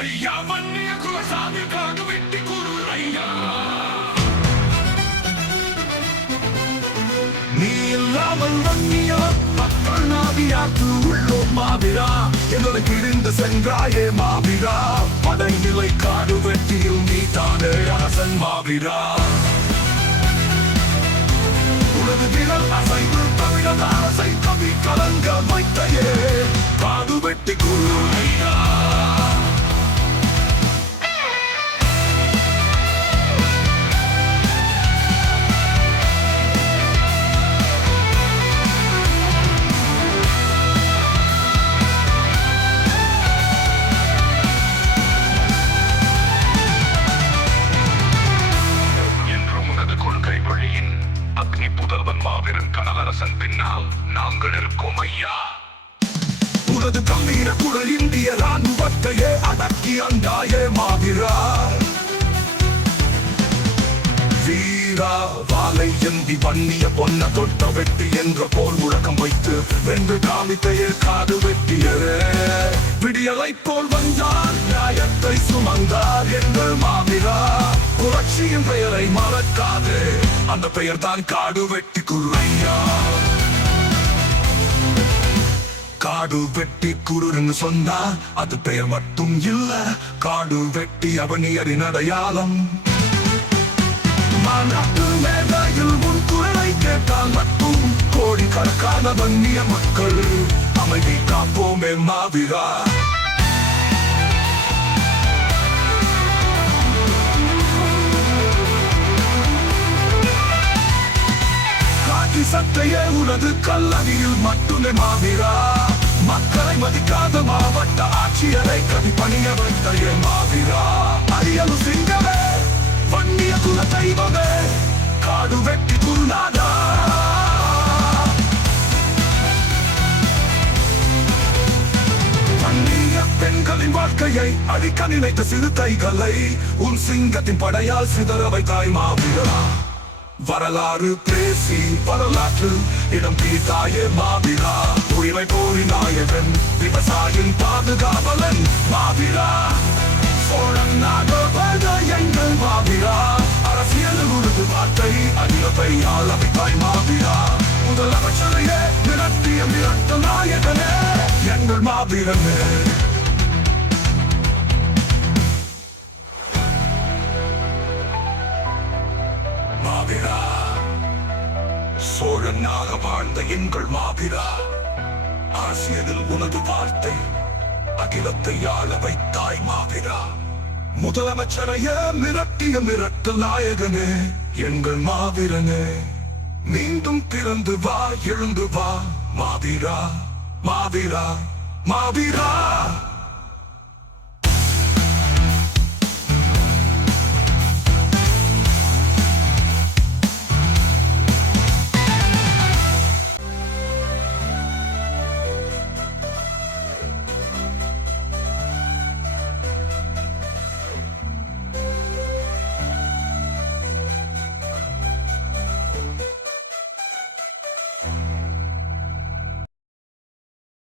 ஐயா மன்னிய குலசாமிக்காக வெட்டி குரு ஐயா நீ இல்லாமல் வன்னிய மக்கள் நாவியாக்கு உள்ளோம் மாபிரா எங்களுக்கு இருந்து சென்றாயே மாபிரா படைநிலை காடு வெட்டியில் நீ தானே அரசன் மாபிரா உனது விரல் அசைவு தமிழக அரசை கவி கலங்க வைத்தையே காடு வெட்டி குரு ஐயா அக்னி புதல்வன் மாபெரும் கனகரசன் பின்னால் நாங்கள் இருக்கோம் ஐயா உனது கம்பீர குரல் இந்திய ராணுவத்தையே அடக்கி அண்டாயே மாபிரா வீரா வாளை எந்தி வன்னிய பொன்ன தொட்ட வெட்டி என்ற போர் முழக்கம் வைத்து வென்று காமித்தையே காடு வெட்டியரே விடியலை போல் வந்தார் நியாயத்தை சுமந்தார் எங்கள் மாபிரா புரட்சியின் பெயரை மறக்காது அந்த பெயர் தான் காடு வெட்டி குரு ஐயா காடு வெட்டி குருன்னு சொன்னா அது பெயர் மட்டும் இல்ல காடு வெட்டி அவனியரின் அடையாளம் மாநாட்டு மேடையில் உன் குரலை கேட்டால் மட்டும் கோடிக்கணக்கான வன்னிய மக்கள் அமைதி காப்போமே மாபிரா சட்டையே உனது கல்லணியில் மட்டுமே மாபிரா மக்களை மதிக்காத மாவட்ட ஆட்சியரை கவி பணிய வைத்தையே மாபிரா அரியலு சிங்கமே வன்னிய குல தெய்வமே காடு வெட்டி குருநாதா வன்னிய பெண்களின் வாழ்க்கையை அழிக்க நினைத்த சிறுத்தைகளை உன் சிங்கத்தின் படையால் சிதற வைத்தாய் மாபிரா வரலாறு பேசி வரலாற்று இடம் பிடித்தாயே மாபிரா உரிமை போரி நாயகன் விவசாயின் பாதுகாவலன் மாபிரா சோழன் நாகபத எங்கள் மாபிரா அரசியல் உருது வார்த்தை அகிலத்தை ஆளவித்தாய் மாபிரா முதலமைச்சரையே மிரட்டிய மிரட்ட நாயகனே எங்கள் மாபிரனே சோழனாக வாழ்ந்த எங்கள் மாபிரா அரசியலில் உனது வார்த்தை அகிலத்தை ஆள வைத்தாய் மாபிரா முதலமைச்சரைய மிரட்டிய மிரட்டு நாயகனே எங்கள் மாவீரனே மீண்டும் பிறந்து வா எழுந்து வா மாபிரா மாபிரா மாபிரா